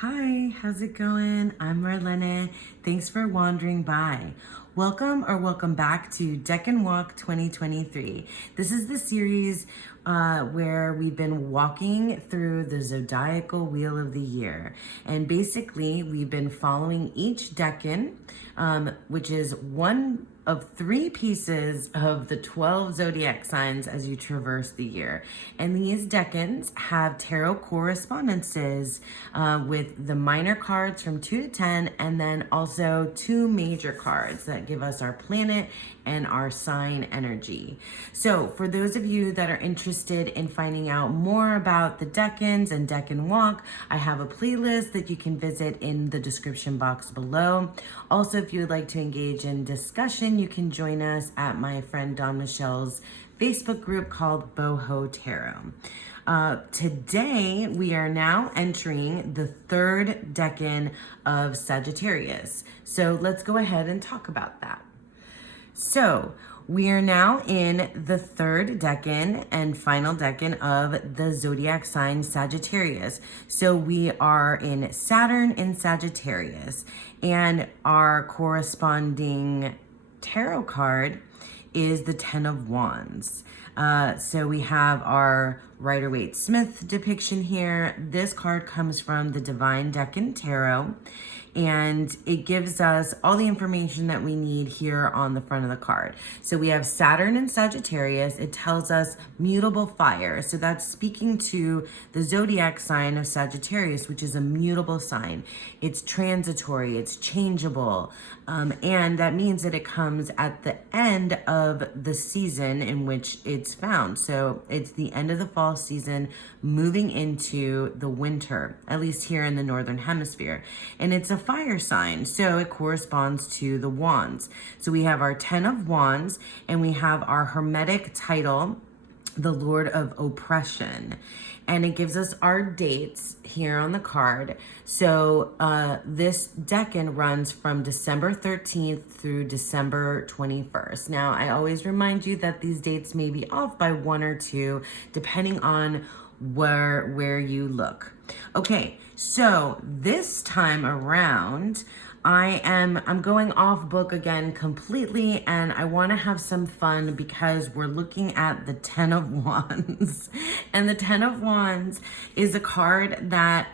Hi, how's it going? I'm Marlene. Thanks for wandering by. Welcome back to Decan Walk 2023. This is the series where we've been walking through the zodiacal wheel of the year. And basically, we've been following each decan, which is one of 3 pieces of the 12 zodiac signs as you traverse the year. And these decans have tarot correspondences with the minor cards from 2 to 10, and then also 2 major cards that give us our planet and our sign energy. So for those of you that are interested in finding out more about the decans and Decan Walk, I have a playlist that you can visit in the description box below. Also, if you would like to engage in discussion, you can join us at my friend Dawn Michelle's Facebook group called Boho Tarot. Today, we are now entering the 3rd decan of Sagittarius. So let's go ahead and talk about that. So we are now in the 3rd decan and final decan of the zodiac sign Sagittarius. So we are in Saturn in Sagittarius, and our corresponding tarot card is the 10 of Wands. So we have our Rider-Waite-Smith depiction here. This card comes from the Divine Decan Tarot, and it gives us all the information that we need here on the front of the card. So we have Saturn in Sagittarius. It tells us mutable fire. So that's speaking to the zodiac sign of Sagittarius, which is a mutable sign. It's transitory, it's changeable. And that means that it comes at the end of the season in which it's found. So it's the end of the fall season, moving into the winter, at least here in the Northern Hemisphere. And it's a fire sign, so it corresponds to the Wands. So we have our 10 of Wands, and we have our Hermetic title, the Lord of Oppression. And it gives us our dates here on the card. So this decan runs from December 13th through December 21st. Now, I always remind you that these dates may be off by 1 or 2, depending on where you look. Okay, so this time around, I'm going off book again completely, and I want to have some fun because we're looking at the 10 of Wands. And the 10 of Wands is a card that,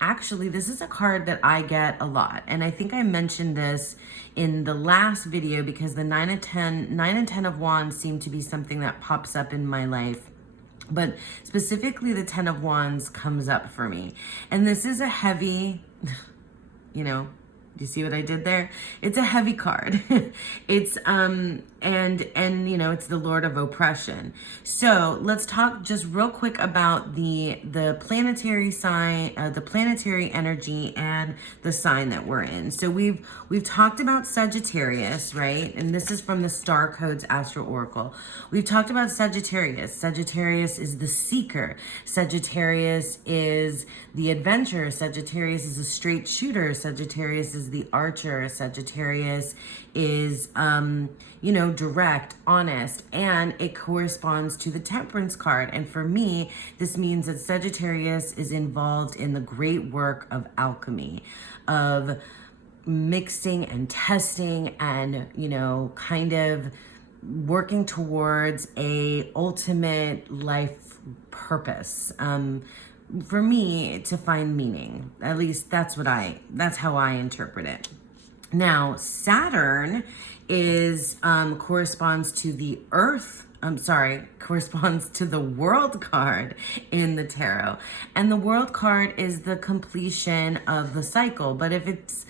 actually, this is a card that I get a lot. And I think I mentioned this in the last video because the 9 and 10 of Wands seem to be something that pops up in my life. But specifically, the 10 of Wands comes up for me. And this is a heavy, you see what I did there? It's a heavy card. It's it's the Lord of Oppression. So let's talk just real quick about the planetary sign, the planetary energy, and the sign that we're in. So we've talked about Sagittarius, right? And this is from the Star Codes Astro Oracle. We've talked about Sagittarius. Sagittarius is the seeker. Sagittarius is the adventurer. Sagittarius is a straight shooter. Sagittarius is the archer. Sagittarius is direct, honest, and it corresponds to the Temperance card. And for me, this means that Sagittarius is involved in the great work of alchemy, of mixing and testing and, kind of working towards a ultimate life purpose. For me, to find meaning. At least that's how I interpret it. Now, Saturn corresponds to the Earth. Corresponds to the World card in the tarot. And the World card is the completion of the cycle. But if it's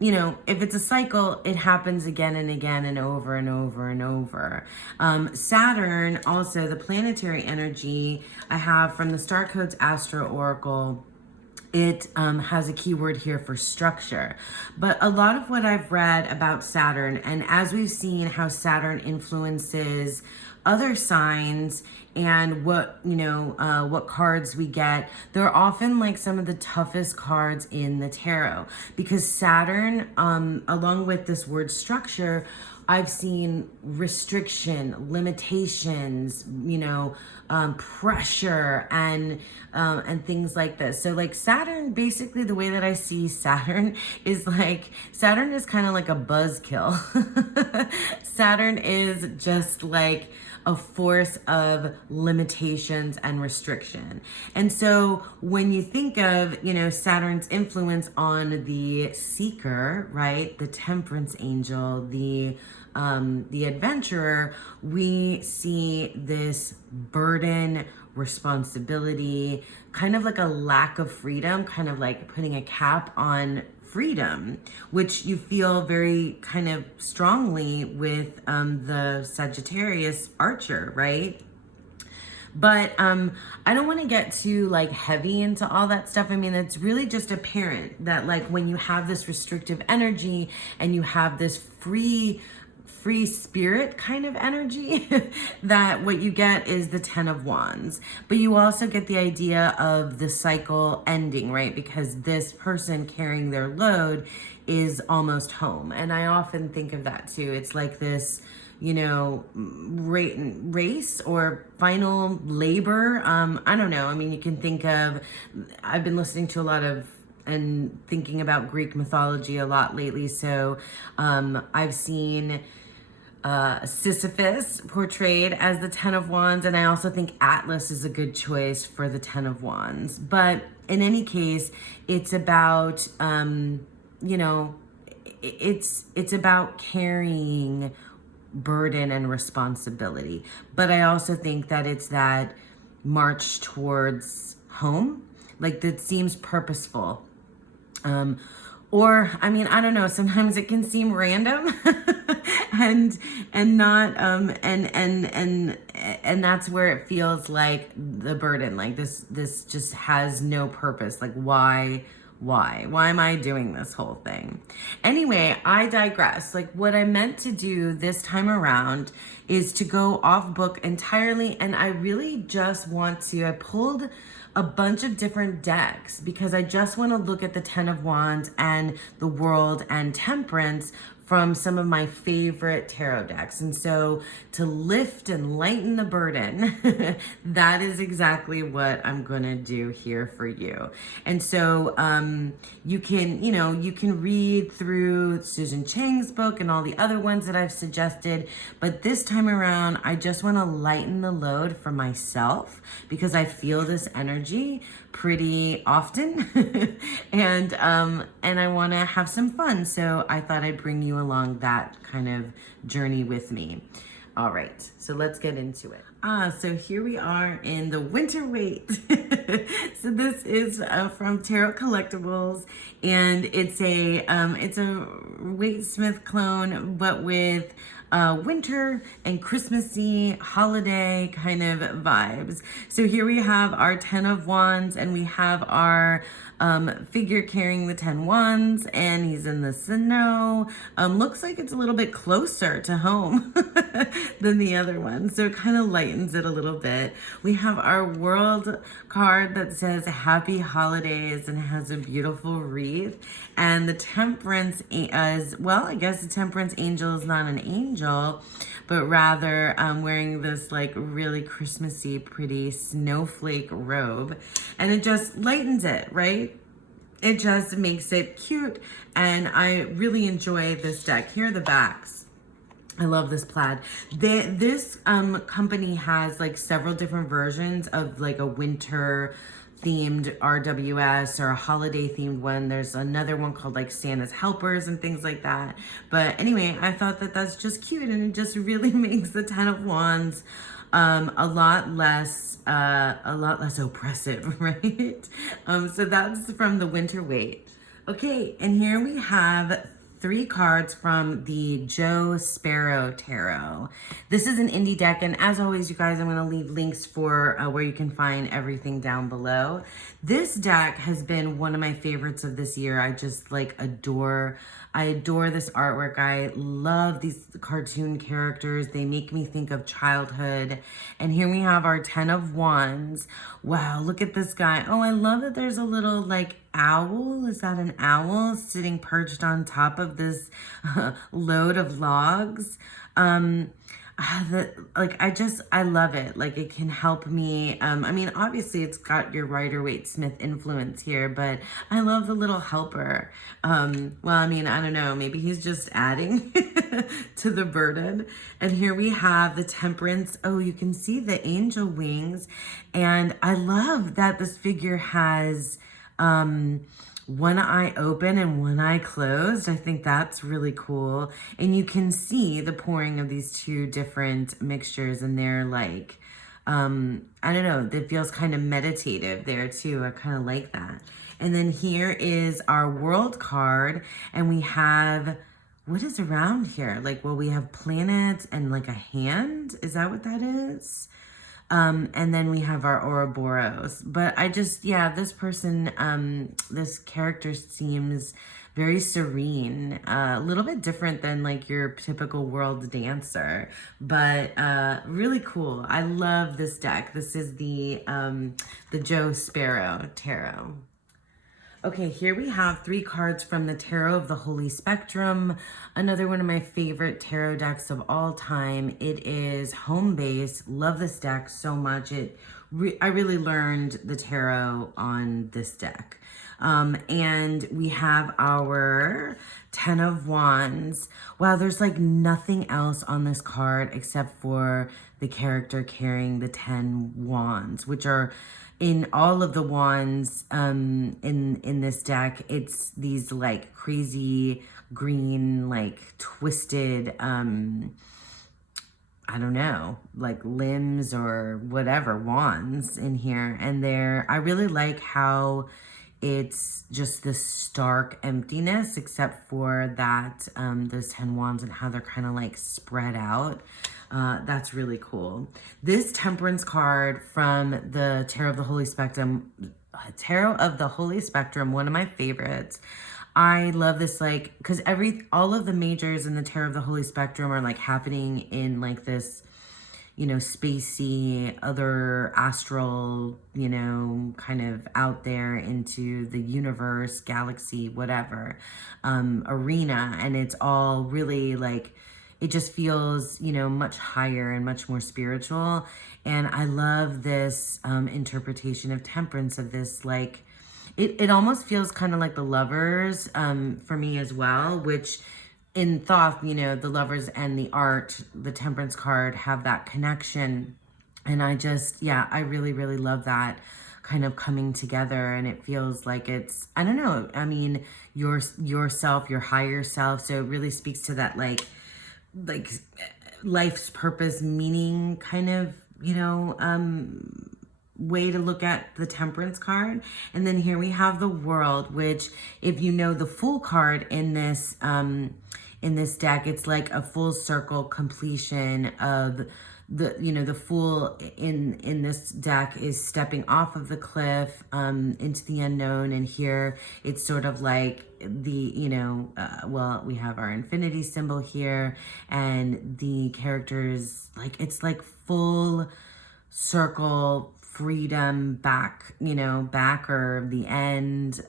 a cycle, it happens again and again and over and over and over. Saturn, also the planetary energy I have from the Star Codes Astro Oracle, it has a keyword here for structure. But a lot of what I've read about Saturn, and as we've seen how Saturn influences other signs and what cards we get, they're often like some of the toughest cards in the tarot, because Saturn, along with this word structure, I've seen restriction, limitations, pressure, and things like this. So like Saturn, basically the way that I see Saturn is like, Saturn is kind of like a buzzkill. Saturn is just like a force of limitations and restriction. And so when you think of, Saturn's influence on the seeker, right? The temperance angel, the adventurer, we see this burden, responsibility, kind of like a lack of freedom, kind of like putting a cap on freedom, which you feel very kind of strongly with the Sagittarius archer, right? But I don't want to get too like heavy into all that stuff. I mean, it's really just apparent that like when you have this restrictive energy and you have this free spirit kind of energy, that what you get is the 10 of Wands. But you also get the idea of the cycle ending, right? Because this person carrying their load is almost home. And I often think of that too. It's like this, race or final labor. I don't know. I mean, you can think of, I've been listening to a lot of and thinking about Greek mythology a lot lately. So I've seen Sisyphus portrayed as the 10 of Wands, and I also think Atlas is a good choice for the 10 of Wands. But in any case, it's about it's about carrying burden and responsibility. But I also think that it's that march towards home, like that seems purposeful. Or, I mean, I don't know, sometimes it can seem random and not, and that's where it feels like the burden, like this just has no purpose. Like, why am I doing this whole thing? Anyway, I digress. Like, what I meant to do this time around is to go off book entirely. And I really just I pulled a bunch of different decks because I just want to look at the 10 of Wands and the World and Temperance from some of my favorite tarot decks. And so to lift and lighten the burden, that is exactly what I'm going to do here for you. And so you can read through Susan Chang's book and all the other ones that I've suggested. But this time around, I just want to lighten the load for myself because I feel this energy pretty often and I want to have some fun. So I thought I'd bring you along that kind of journey with me. All right, so let's get into it. So here we are in the winter weight. So this is from Tarot Collectibles, and it's a Waite Smith clone, but with winter and Christmassy holiday kind of vibes. So here we have our 10 of Wands, and we have our figure carrying the 10 wands, and he's in the snow. Looks like it's a little bit closer to home than the other one, so it kind of lightens it a little bit. We have our World card that says Happy Holidays and has a beautiful wreath, and the Temperance as well. I guess the Temperance angel is not an angel, but rather wearing this like really Christmassy, pretty snowflake robe, and it just lightens it, right? It just makes it cute, and I really enjoy this deck. Here are the backs. I love this plaid. This company has like several different versions of like a winter themed RWS or a holiday themed one. There's another one called like Santa's Helpers and things like that. But anyway, I thought that that's just cute, and it just really makes the 10 of Wands a lot less oppressive, right? So that's from the winter weight. Okay, and here we have 3 cards from the Joe Sparrow Tarot. This is an indie deck, and as always, you guys, I'm going to leave links for where you can find everything down below. This deck has been one of my favorites of this year. I just like adore this artwork. I love these cartoon characters. They make me think of childhood. And here we have our 10 of Wands. Wow, look at this guy. Oh, I love that there's a little like owl. Is that an owl sitting perched on top of this load of logs? I love it. Like, it can help me. I mean, obviously it's got your Rider-Waite-Smith influence here, but I love the little helper. Well, I mean, I don't know, maybe he's just adding to the burden. And here we have the Temperance. Oh, you can see the angel wings. And I love that this figure has, one eye open and one eye closed. I think that's really cool. And you can see the pouring of these two different mixtures, and they're like, I don't know, it feels kind of meditative there too. I kind of like that. And then here is our world card, and we have, what is around here? Like, well, we have planets and like a hand. Is that what that is? And then we have our Ouroboros. But I just, yeah, this person, this character seems very serene, a little bit different than like your typical world dancer, but really cool. I love this deck. This is the Joe Sparrow Tarot. Okay, here we have 3 cards from the Tarot of the Holy Spectrum, another one of my favorite tarot decks of all time. It is home base. Love this deck so much. I really learned the tarot on this deck. And we have our 10 of Wands. Wow, there's like nothing else on this card except for the character carrying the 10 wands, which are in all of the wands in this deck. It's these like crazy green, like twisted, I don't know, like limbs or whatever wands in here. And I really like how it's just this stark emptiness, except for that, those 10 wands and how they're kind of like spread out. That's really cool. This Temperance card from the Tarot of the Holy Spectrum, one of my favorites. I love this, like, because all of the majors in the Tarot of the Holy Spectrum are like happening in like this, you know, spacey, other astral, you know, kind of out there into the universe, galaxy, whatever, arena. And it's all really like, it just feels, you know, much higher and much more spiritual. And I love this interpretation of Temperance, of this, like, it almost feels kind of like the Lovers for me as well, which in Thoth, you know, the Lovers and the art, the Temperance card have that connection. And I just, yeah, I really, really love that kind of coming together. And it feels like it's, I don't know, I mean, yourself, your higher self. So it really speaks to that, like life's purpose, meaning kind of, you know, way to look at the Temperance card. And then here we have the World, which if you know the full card in this deck, it's like a full circle completion of the, you know, the Fool in this deck is stepping off of the cliff into the unknown. And here it's sort of like the, you know, well, we have our infinity symbol here, and the characters, like, it's like full circle freedom, back, you know, back, or the end,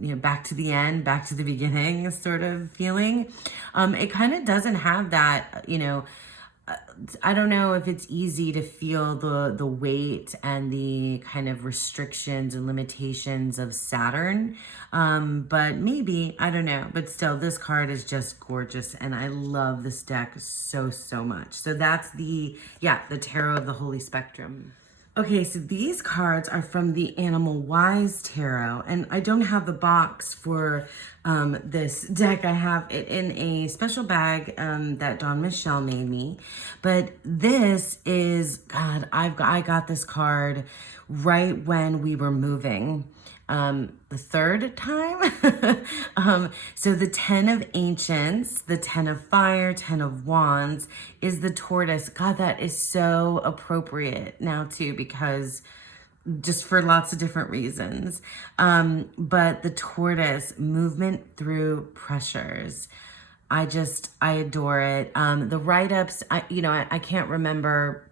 you know, back to the end, back to the beginning sort of feeling. It kind of doesn't have that, you know, I don't know if it's easy to feel the weight and the kind of restrictions and limitations of Saturn, but maybe, I don't know. But still, this card is just gorgeous, and I love this deck so, so much. So that's the Tarot of the Holy Spectrum. Okay, so these cards are from the Animal Wise Tarot, and I don't have the box for this deck. I have it in a special bag that Dawn Michelle made me. But this is, God, I got this card right when we were moving. The third time. So the 10 of Ancients, the 10 of Fire, 10 of Wands is the tortoise. God, that is so appropriate now too, because just for lots of different reasons. But the tortoise, movement through pressures. I adore it. The write-ups, I can't remember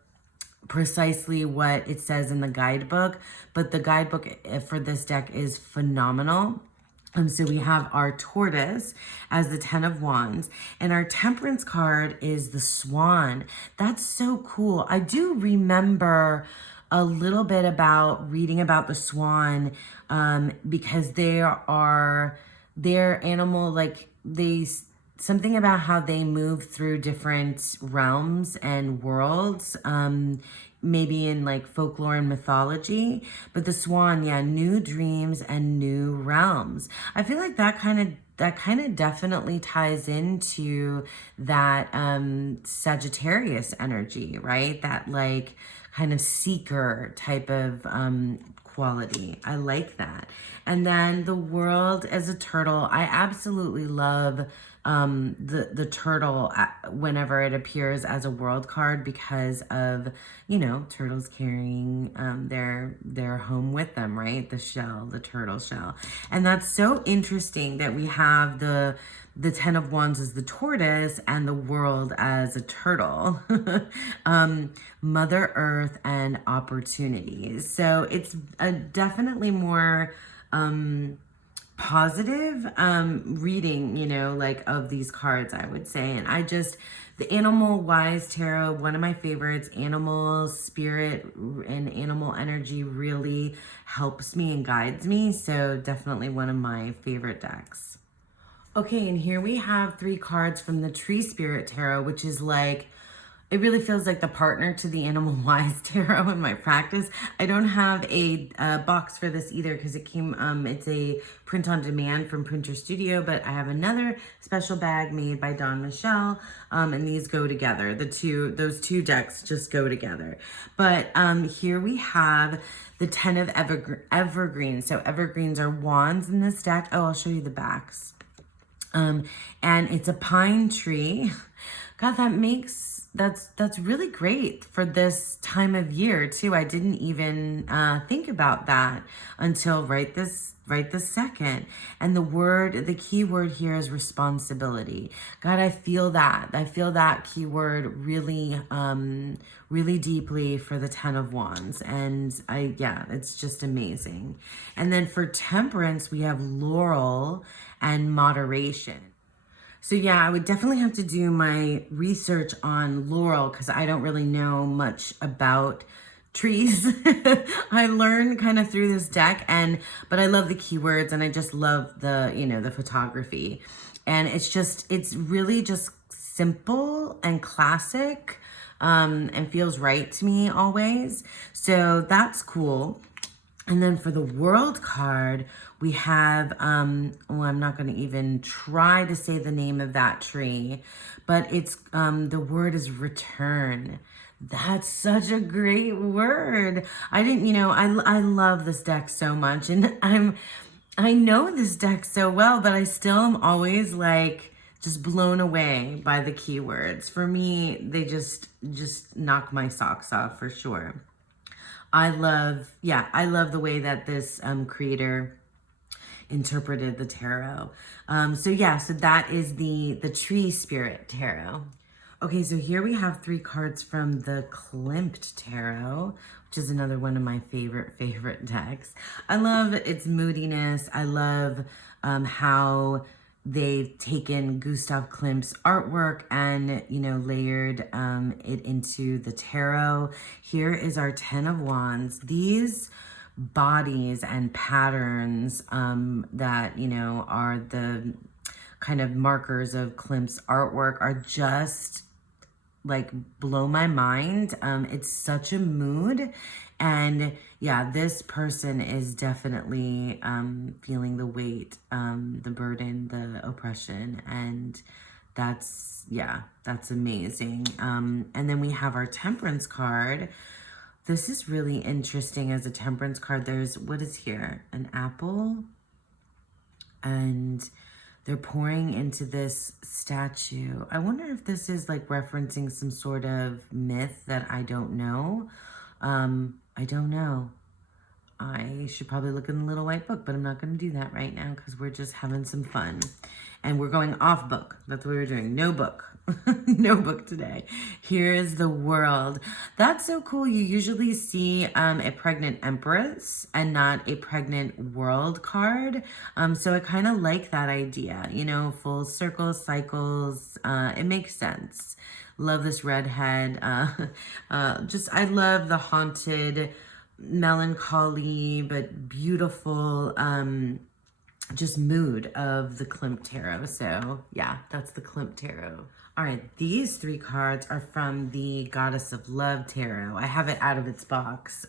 precisely what it says in the guidebook, but the guidebook for this deck is phenomenal. So we have our tortoise as the 10 of wands, and our temperance card is the swan. That's so cool. I do remember a little bit about reading about the swan, because their animal, like something about how they move through different realms and worlds, maybe in like folklore and mythology. But the swan, yeah, new dreams and new realms. I feel like that kind of definitely ties into that Sagittarius energy, right? That like kind of seeker type of quality. I like that. And then the world as a turtle. I absolutely love the turtle whenever it appears as a world card, because of, you know, turtles carrying their home with them, right? The turtle shell. And that's so interesting that we have the 10 of wands as the tortoise and the world as a turtle. Mother Earth and opportunities. So it's definitely more positive reading, you know, like of these cards, I would say. And the Animal Wise Tarot, one of my favorites. Animal spirit and animal energy really helps me and guides me. So definitely one of my favorite decks. Okay, and here we have 3 cards from the Tree Spirit Tarot, which is like, it really feels like the partner to the Animal Wise Tarot in my practice. I don't have a box for this either, because it came, it's a print on demand from Printer Studio, but I have another special bag made by Don Michelle, and these go together. Those two decks just go together. But here we have the 10 of evergreens. So evergreens are wands in this deck. Oh, I'll show you the backs. And it's a pine tree. God, that's really great for this time of year too. I didn't even think about that until right this second. And the key word here is responsibility. God, I feel that key word really, really deeply for the 10 of wands. And it's just amazing. And then for temperance, we have laurel and moderation. So yeah, I would definitely have to do my research on laurel, because I don't really know much about trees. I learned kind of through this deck, but I love the keywords, and I just love the photography. And it's really just simple and classic, and feels right to me always. So that's cool. And then for the world card, we have, I'm not going to even try to say the name of that tree, but it's, the word is return. That's such a great word. I love this deck so much, and I know this deck so well, but I still am always like just blown away by the keywords. For me, they just knock my socks off for sure. I love the way that this creator interpreted the tarot. So that is the Tree Spirit Tarot. Okay, so here we have 3 cards from the Klimt Tarot, which is another one of my favorite decks. I love its moodiness. I love how they've taken Gustav Klimt's artwork and, layered it into the tarot. Here is our 10 of wands. These bodies and patterns that, are the kind of markers of Klimt's artwork are just like blow my mind. It's such a mood. And yeah, this person is definitely feeling the weight, the burden, the oppression. And that's amazing. And then we have our Temperance card. This is really interesting as a Temperance card. What is here? An apple. And they're pouring into this statue. I wonder if this is like referencing some sort of myth that I don't know. I don't know. I should probably look in the little white book, but I'm not going to do that right now because we're just having some fun. And we're going off book. That's what we're doing. No book. No book today. Here is the world. That's so cool. You usually see a pregnant empress and not a pregnant world card. So I kind of like that idea. You know, full circle cycles. It makes sense. Love this redhead. I love the haunted, melancholy, but beautiful just mood of the Klimt Tarot. So yeah, that's the Klimt Tarot. All right, these 3 cards are from the Goddess of Love Tarot. I have it out of its box.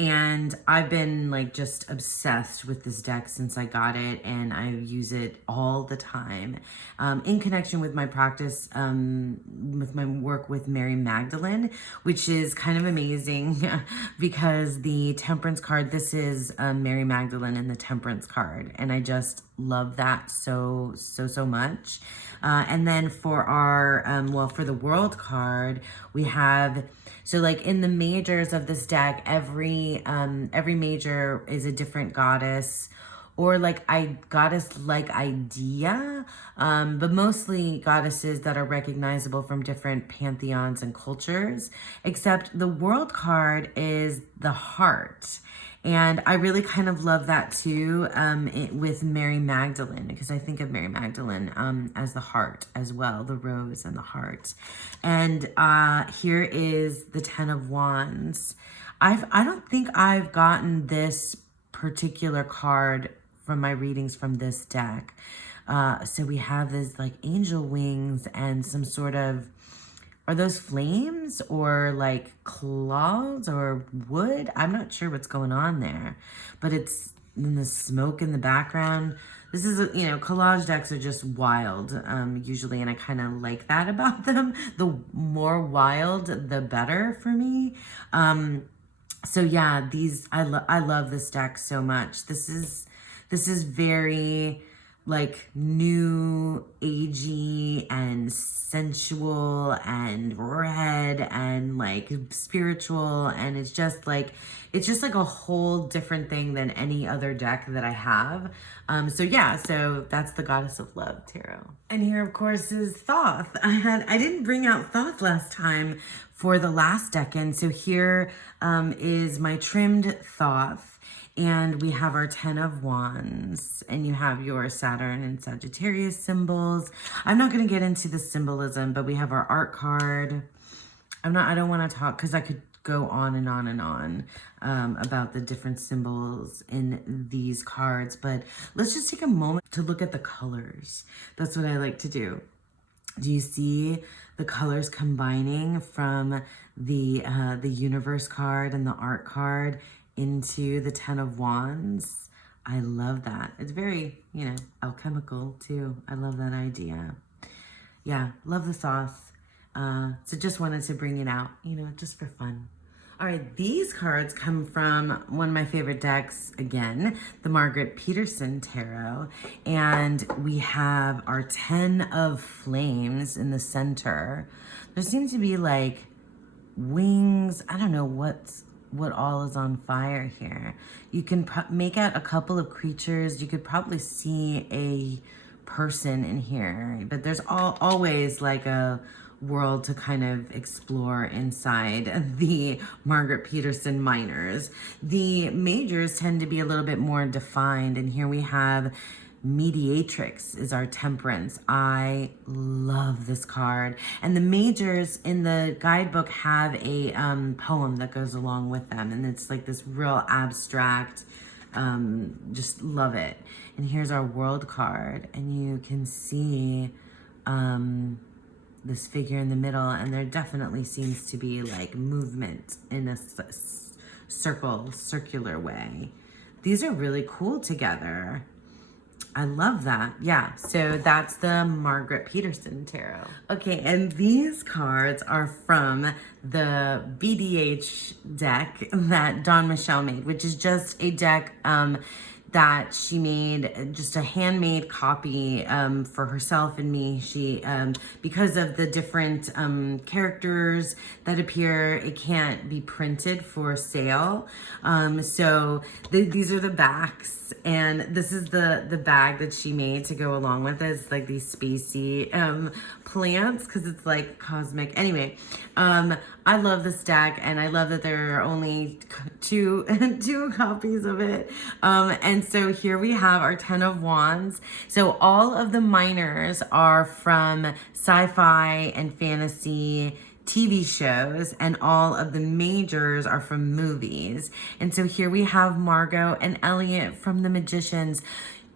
And I've been like just obsessed with this deck since I got it, and I use it all the time in connection with my practice, with my work with Mary Magdalene, which is kind of amazing because the Temperance card, this is Mary Magdalene in the Temperance card, and I just love that so much. And then for our, for the World card, we have, so like in the majors of this deck, every major is a different goddess or like goddess-like idea, but mostly goddesses that are recognizable from different pantheons and cultures, except the World card is the heart. And I really kind of love that too with Mary Magdalene, because I think of Mary Magdalene as the heart as well, the rose and the heart. And here is the 10 of Wands. I don't think I've gotten this particular card from my readings from this deck. So we have this like angel wings and some sort of, are those flames or like claws or wood? I'm not sure what's going on there, but it's in the smoke in the background. This is, collage decks are just wild usually, and I kind of like that about them. The more wild, the better for me. So yeah, I love this deck so much. This is very like new agey and sensual and red and like spiritual, and it's just like a whole different thing than any other deck that I have. So that's the Goddess of Love Tarot. And here of course is Thoth. I didn't bring out Thoth last time for the last decan, so here is my trimmed Thoth. And we have our 10 of Wands, and you have your Saturn and Sagittarius symbols. I'm not going to get into the symbolism, but we have our art card. I don't want to talk because I could go on and on and on about the different symbols in these cards, but let's just take a moment to look at the colors. That's what I like to do. Do you see the colors combining from the universe card and the art card into the 10 of Wands? I love that. It's very, alchemical too. I love that idea. Yeah, love the Thoth. So just wanted to bring it out, just for fun. All right, these cards come from one of my favorite decks, again, the Margaret Peterson Tarot. And we have our 10 of Flames in the center. There seems to be like wings. I don't know what all is on fire here. You can make out a couple of creatures. You could probably see a person in here, but there's always like a world to kind of explore inside the Margaret Peterson minors. The majors tend to be a little bit more defined, and here we have Mediatrix is our Temperance. I love this card. And the majors in the guidebook have a poem that goes along with them, and it's like this real abstract, just love it. And here's our World card, and you can see this figure in the middle, and there definitely seems to be like movement in a circular way. These are really cool together. I love that. Yeah, so that's the Margaret Peterson Tarot. Okay, and these cards are from the BDH deck that Dawn Michelle made, which is just a deck that she made just a handmade copy for herself and me. She, because of the different characters that appear, it can't be printed for sale. So these are the backs, and this is the bag that she made to go along with it. It's like these spacey plants, because it's like cosmic. Anyway, I love this deck, and I love that there are only two copies of it. And so here we have our 10 of Wands. So all of the minors are from sci-fi and fantasy TV shows, and all of the majors are from movies. And so here we have Margot and Elliot from The Magicians.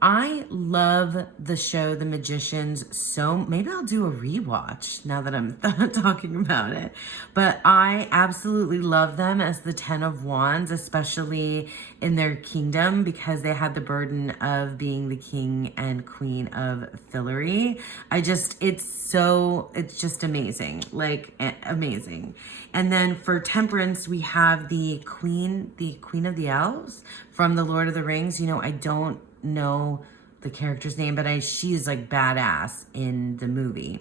I love the show The Magicians, so maybe I'll do a rewatch now that I'm talking about it. But I absolutely love them as the 10 of Wands, especially in their kingdom, because they had the burden of being the king and queen of Fillory. It's just amazing, like amazing. And then for Temperance, we have the queen of the elves from the Lord of the Rings. You know, I don't know the character's name, but she is like badass in the movie.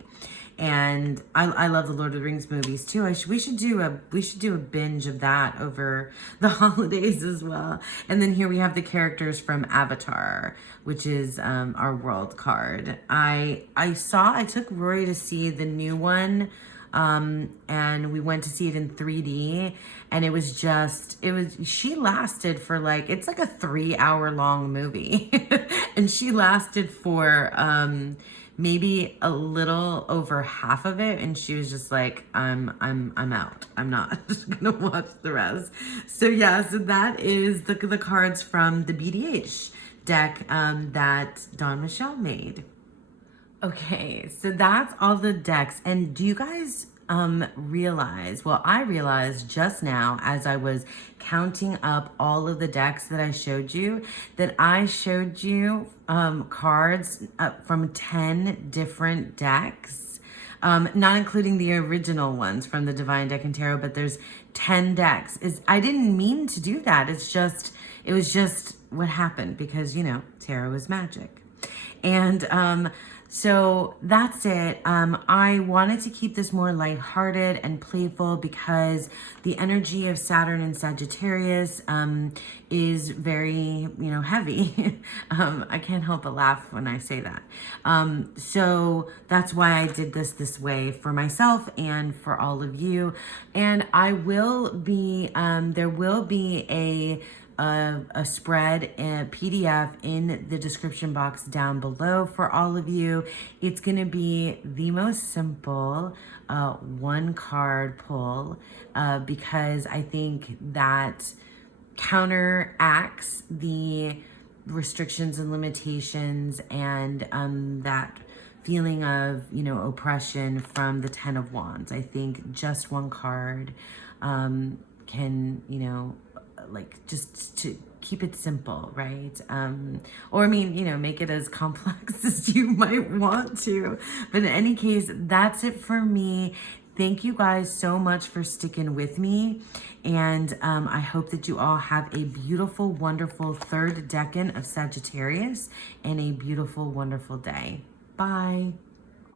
And I love the Lord of the Rings movies too. We should do a binge of that over the holidays as well. And then here we have the characters from Avatar, which is our world card. I took Rory to see the new one, and we went to see it in 3D, and she lasted for like, it's like a 3-hour long movie. And she lasted for maybe a little over half of it, and she was just like, I'm out. I'm not just gonna watch the rest. So yeah, so that is the cards from the BDH deck that Dawn Michelle made. Okay, so that's all the decks. And do you guys realize, well, I realized just now as I was counting up all of the decks that I showed you, that I showed you cards from 10 different decks, not including the original ones from the Divine Deck and Tarot, but there's 10 decks. I didn't mean to do that. It was just what happened, because, you know, tarot is magic. And so that's it. I wanted to keep this more lighthearted and playful, because the energy of Saturn and Sagittarius is very, heavy. I can't help but laugh when I say that. So that's why I did this way for myself and for all of you. And I will be, there will be a spread, a PDF in the description box down below for all of you. It's going to be the most simple one card pull, because I think that counteracts the restrictions and limitations and that feeling of, oppression from the 10 of Wands. I think just one card can, like, just to keep it simple, right? Or make it as complex as you might want to. But in any case, that's it for me. Thank you guys so much for sticking with me. And I hope that you all have a beautiful, wonderful third decan of Sagittarius and a beautiful, wonderful day. Bye.